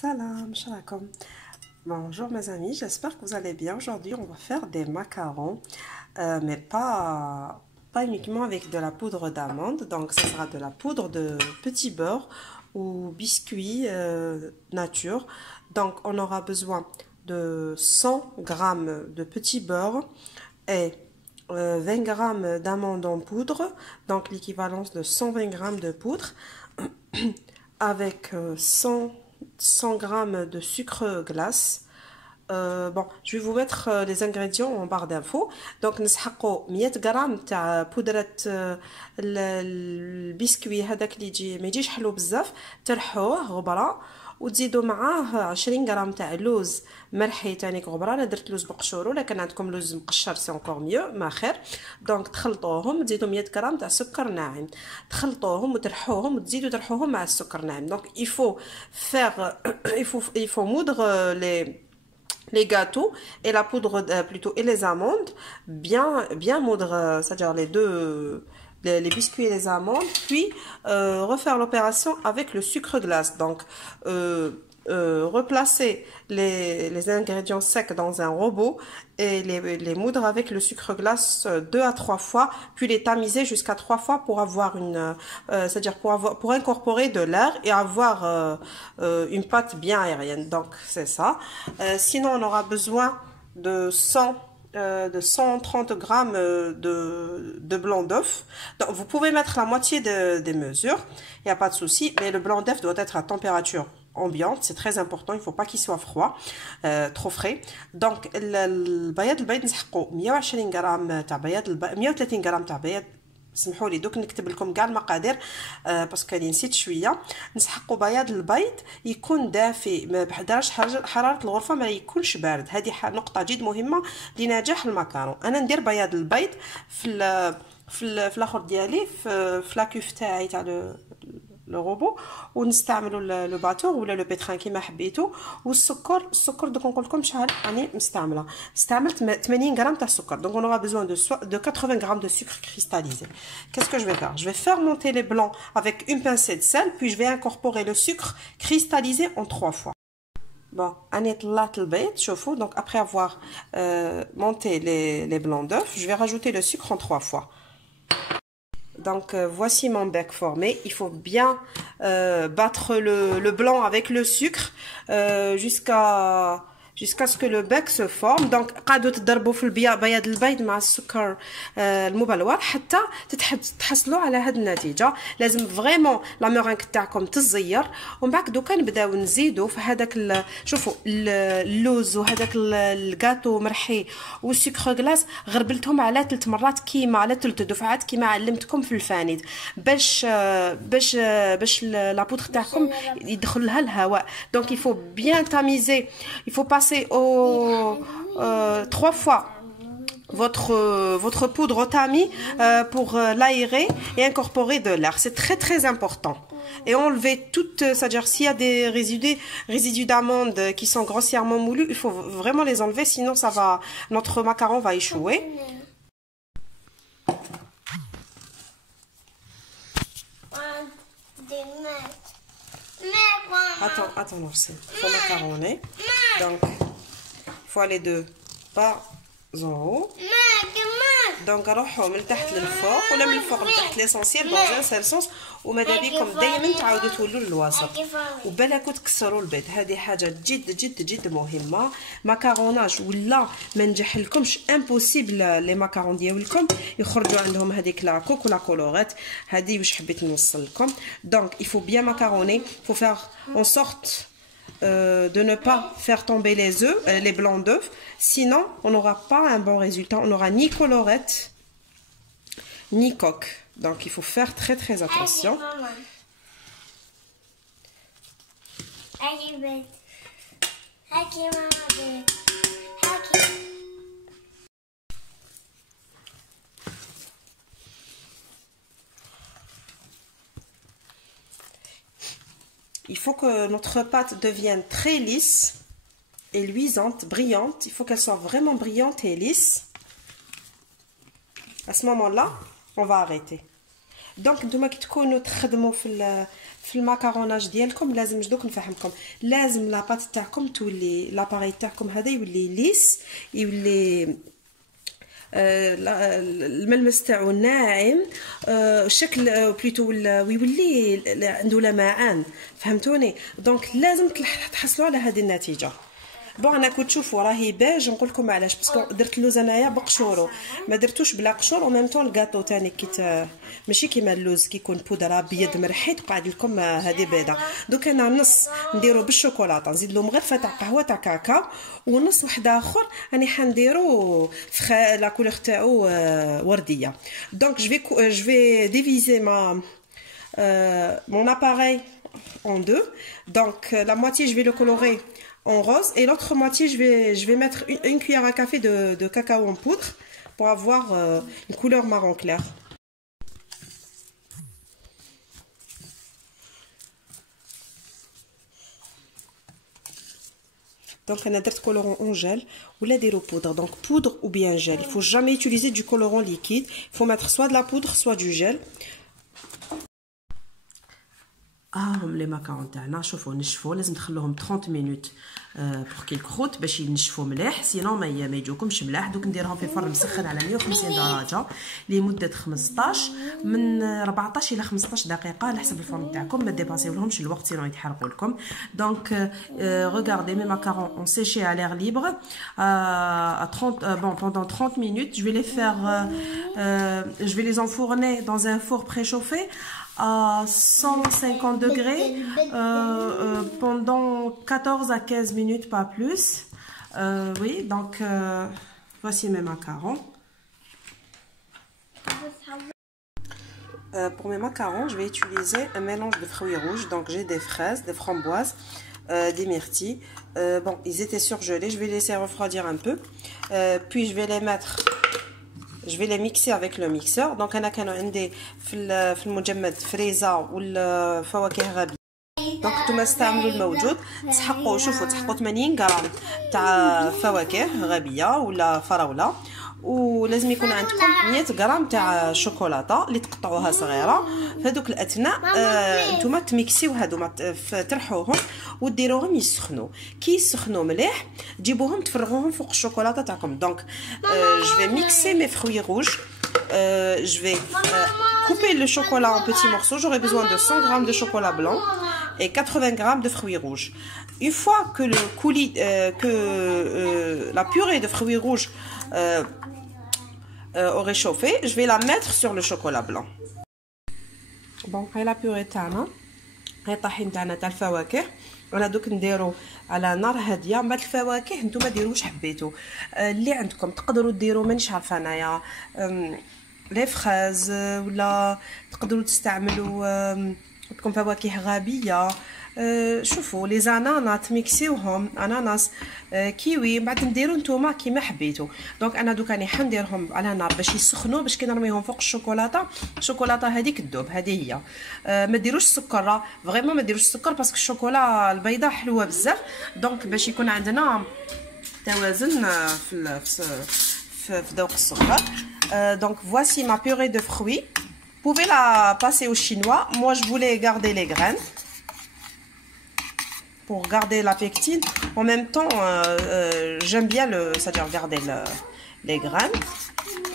Salam, shalakom. Bonjour mes amis, j'espère que vous allez bien. Aujourd'hui, on va faire des macarons, mais pas uniquement avec de la poudre d'amande. Donc, ce sera de la poudre de petit beurre ou biscuit nature. Donc, on aura besoin de 100 g de petit beurre et 20 g d'amandes en poudre, donc l'équivalence de 120 g de poudre, avec 100 g de sucre glace. Bon, je vais vous mettre les ingrédients en barre d'infos. Donc, نسحقوا 100 g تاع بودرة البسكوي هذاك اللي يجي ما يجيش حلو بزاف، ترحوه غبرة وتزيدوا معاه 20 g تاع لوز مرحي تانيك غبره. انا درت لوز بقشور، ولكن عندكم لوز مقشر سي انكور ميو ما خير. دونك تخلطوهم، تزيدوا 100 g تاع سكر ناعم، تخلطوهم وترحوهم وتزيدوا ترحوهم مع السكر ناعم. دونك il faut faire il faut moudre les gâteaux et la poudre plutôt et les amandes bien moudre, c'est-à-dire les biscuits et les amandes, puis refaire l'opération avec le sucre glace. Donc replacer les ingrédients secs dans un robot et les moudre avec le sucre glace 2 à 3 fois, puis les tamiser jusqu'à 3 fois pour avoir c'est-à-dire pour incorporer de l'air et avoir une pâte bien aérienne. Donc c'est ça. Sinon on aura besoin de 130 g de blanc d'œuf. Donc vous pouvez mettre la moitié des mesures, il n'y a pas de souci, mais le blanc d'œuf doit être à température ambiante, c'est très important, il ne faut pas qu'il soit froid, trop frais. Donc البياض نسحقوا 120 g تاع بياض 130 g تاع بياض. سمحوا لي دوك نكتب لكم كاع المقادير باسكو اللي نسيت شويه. نسحقوا بياض البيض يكون دافئ بدرجه حراره الغرفه، ما يكونش بارد. هذه نقطه جد مهمه لنجاح المكرون. انا ندير بياض البيض في الاخر ديالي في لاكوف تاعي تاع لو روبو، ونستعملوا لو باتور ولا لو بيتران كيما حبيتو. والسكر دوك نقول لكم شحال راني مستعمله. استعملت 80 g تاع السكر. Donc on aura besoin de 80 g de sucre cristallisé. Qu'est-ce que je vais faire? Je vais faire monter les blancs avec une pincée de sel, puis je vais incorporer le sucre cristallisé en 3 fois. Bon, أنا طلعت البيض شوفوا. Donc après avoir monté les blancs d'œufs, je vais rajouter le sucre en 3 fois. Donc voici mon bec formé. Il faut bien battre le blanc avec le sucre jusqu'à ce que le bec se forme. Donc قعدوا تضربوا في بياض البيض مع السكر المبلور حتى تحصلوا على هذه النتيجه. لازم فريمون لا مورينك تاعكم تزير، ومن بعد دوكا نبداو نزيدوا في هذاك شوفوا اللوز وهذاك الكاطو مرحي والسكر غلاس. غربلتهم على 3 مرات كيما على 3 دفعات كيما علمتكم في الفانيد، باش لا بودر تاعكم يدخل لها الهواء. دونك il faut bien tamiser, il faut passer 3 fois votre poudre au tamis pour l'aérer et incorporer de l'air. C'est très très important. Et enlever toutes, c'est-à-dire s'il y a des résidus d'amandes qui sont grossièrement moulus, il faut vraiment les enlever, sinon notre macaron va échouer. Attends, il faut macaronner. Donc, il faut aller de bas en haut. Donc, نروحوا من تحت للفوق ولا من الفوق لتحت ليسونسيال dans un seul sens. وماذا بكم دائما تعاودوا تولوا للوسط وبالكم تكسروا البيض. هذه حاجه جد جد جد مهمه. ماكاروناج ولا ما نجح لكمش امبوسيبل لي ماكارون ديالكم يخرجوا عندهم هذيك لا كوك ولا كولوريت. هذه واش حبيت نوصل لكم. Donc il faut bien macaronner, il faut faire en sorte de ne pas faire tomber les œufs, les blancs d'œufs, sinon on n'aura pas un bon résultat, on n'aura ni colorette ni coque. Donc il faut faire très très attention. Il faut que notre pâte devienne très lisse et luisante, brillante. Il faut qu'elle soit vraiment brillante et lisse. À ce moment-là, on va arrêter. دونك نتوما كي تكونوا تخدموا في الماكاروناج ديالكم لازم دوك نفهمكم، لازم لاباط تاعكم تولي لاباري تاعكم هذا يولي ليس، يولي الملمس تاعو ناعم، شكل بليتو ويولي عنده لمعان، فهمتوني؟ دونك لازم تحصلوا على هذه النتيجه. بون انا كنت تشوفوا راهي باج، نقول لكم علاش، باسكو درت اللوز انايا بقشورو، ما درتوش بلا قشور، او ميم طون الكاطو تاني كي ماشي كيما اللوز كيكون بودره ابيض مرحي تقعد لكم هذه بيضه. دوك انا نص نديرو بالشوكولاته، نزيد له مغرفه تاع قهوه تاع كاكاو، ونص واحد اخر راني حنديرو لا كولور تاعو ورديه. دونك جو في ديفيزي ما mon appareil en deux. Donc la moitié je vais le colorer en rose et l'autre moitié je vais mettre une cuillère à café de cacao en poudre pour avoir une couleur marron clair. Donc on a des colorants en gel ou la des poudre, donc poudre ou bien gel. Il faut jamais utiliser du colorant liquide, il faut mettre soit de la poudre soit du gel. هم لي ماكارون تاعنا شوفوا نشفوا، لازم تخلوهم 30 مينوت بور كي الكروت باش ينشفوا مليح، سينو ما يجوكمش ملاح. دوك نديرهم في فرن مسخن على 150 درجه لمده 15 من 14 الى 15 دقيقه على حسب الفرن تاعكم، ما ديباسيولهمش الوقت سينو يتحرقوا لكم. دونك regardez mes macarons ont séché à l'air libre à 30 pendant 30 minutes. Je vais les faire je vais les enfourner dans un four préchauffé à 150 degrés pendant 14 à 15 minutes, pas plus. Oui, donc voici mes macarons. Pour mes macarons, je vais utiliser un mélange de fruits rouges. Donc j'ai des fraises, des framboises, des myrtilles. Bon, ils étaient surgelés. Je vais les laisser refroidir un peu. Puis je vais les mettre. Je vais les mixer avec le mixeur. Donc انا كانوا عندي في المجمد فريزه والفواكه غابيه. دونك نتوما استعملوا الموجود، تسحقوا شوفوا تسحقوا 80 غرام تاع فواكه غابيه ولا فراوله، ولازم يكون عندكم 100 غرام تاع شوكولاته اللي تقطعوها صغيره. في هذوك الاثناء نتوما تميكسيو هذوما ترحوهم وديروهم يسخنوا. كي يسخنوا مليح تجيبوهم تفرغوهم فوق الشوكولاته تاعكم. دونك je vais mixer mes fruits rouges. Je vais couper le chocolat en petits morceaux. J'aurai besoin de 100 g de chocolat blanc et 80 g de fruits rouges. Une fois que le coulis la purée de fruits rouges aurait chauffé, je vais la mettre sur le chocolat blanc. Bon, هاي لا بوري تاعنا، هاي الطحين تاعنا تاع الفواكه. انا دوك نديرو على نار هاديه. من بعد الفواكه نتوما ديروا واش حبيتوا، اللي عندكم تقدروا ديروا مانيش عارفه انايا لي فراز، ولا تقدروا تستعملوا عندكم فواكه غابيه. شوفوا لي زانانا تميكسيوهم، اناناس، كيوي، بعد نديروا نتوما كيما حبيتوا. دونك انا دوك راني حنديرهم على نار باش يسخنوا، باش كي نرميهم فوق الشوكولاته الشوكولاته هذيك تذوب. هذه هي. ما ديروش السكر، فريمون ما ديروش السكر باسكو الشوكولا البيضاء حلوه بزاف. دونك باش يكون عندنا توازن في ذوق السكر. Donc voici ma purée de fruits. Vous pouvez la passer au chinois. Moi je voulais garder les graines pour garder la pectine. En même temps j'aime bien c'est-à-dire garder les graines.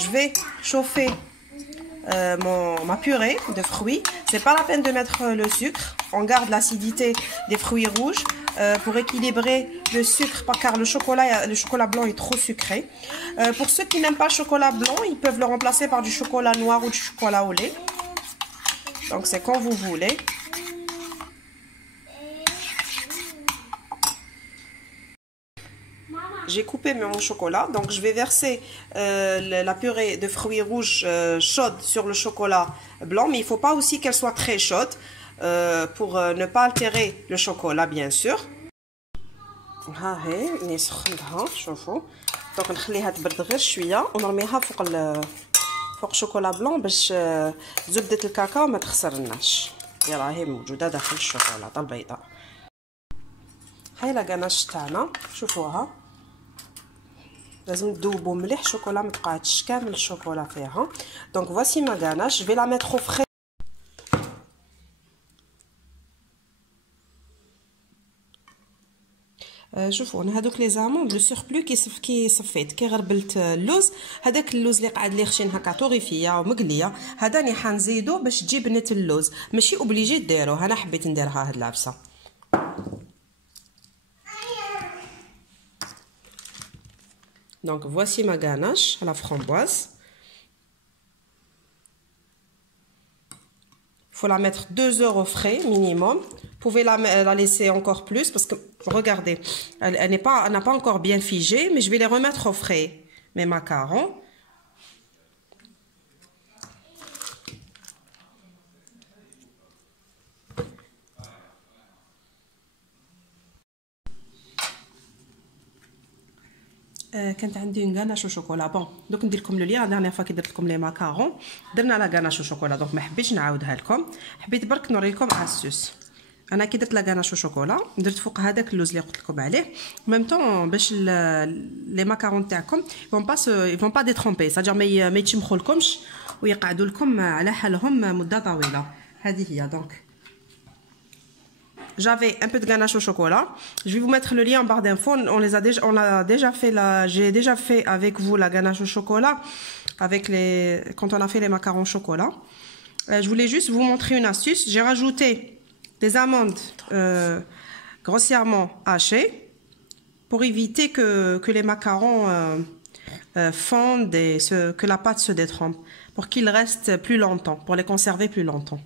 Je vais chauffer ma purée de fruits. C'est pas la peine de mettre le sucre. On garde l'acidité des fruits rouges pour équilibrer le sucre, car le chocolat blanc est trop sucré. Pour ceux qui n'aiment pas le chocolat blanc, ils peuvent le remplacer par du chocolat noir ou du chocolat au lait. Donc c'est quand vous voulez. J'ai coupé mon chocolat, donc je vais verser la purée de fruits rouges chaude sur le chocolat blanc, mais il ne faut pas aussi qu'elle soit très chaude pour ne pas altérer le chocolat bien sûr. ها هي اللي سخنتها شوفوا. دونك نخليها تبرد غير شويه ونرميها فوق شوكولا بلون باش زبده الكاكاو ما تخسرناش. يلا هي موجوده داخل الشوكولاته البيضاء. هاي لا غاناش تاعنا شوفوها، لازم تذوبوا مليح الشوكولا ما تقعدش كامل الشوكولا فيها. دونك voici ma ganache. Je vais la mettre au frais. شوفوا انا هذوك لي زاموند لو سوربلو كي صفيت كي غربلت اللوز، هذاك اللوز اللي قاعد لي خشين هكا طوريفيه ومقليه، هذا راني حنزيدو باش تجي بنه اللوز، ماشي اوبليجي ديروه، انا حبيت نديرها هاد العبسه. Donc voici ma ganache à la framboise. Il faut la mettre 2 heures au frais minimum. Vous pouvez la laisser encore plus parce que regardez, elle n'a pas encore bien figé, mais je vais les remettre au frais, mes macarons. كانت عندي غاناش وشوكولا. بون دوك ندير لكم لو ليا. لا ديرنيير فوا كي درت لكم لي ماكارون درنا لا غاناش وشوكولا، دونك ما حبيتش نعاودها لكم، حبيت برك نوري لكم اسوس. انا كي درت لا غاناش وشوكولا درت فوق هذاك اللوز اللي قلت لكم عليه، ميم طون باش لي ماكارون تاعكم يفون با ديترومبي، صادير ما يتشمخوا لكمش ويقعدوا لكم على حالهم مده طويله. هذه هي. دونك j'avais un peu de ganache au chocolat. Je vais vous mettre le lien en barre d'infos. J'ai déjà fait avec vous la ganache au chocolat, quand on a fait les macarons au chocolat. Je voulais juste vous montrer une astuce. J'ai rajouté des amandes grossièrement hachées pour éviter que les macarons fondent et que la pâte se détrempe, pour qu'ils restent plus longtemps, pour les conserver plus longtemps.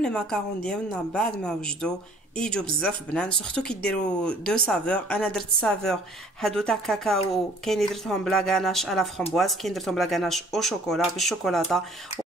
لي ماكارون ديالنا بعد ما وجدوا يجوا بزاف بنان، سورتو كيديروا دو سافور. انا درت سافور هادو تاع كاكاو، كاين اللي درتهم بلا غاناش على فرامبواز، كاين درتهم بلا غاناش او شوكولا بالشوكولاته.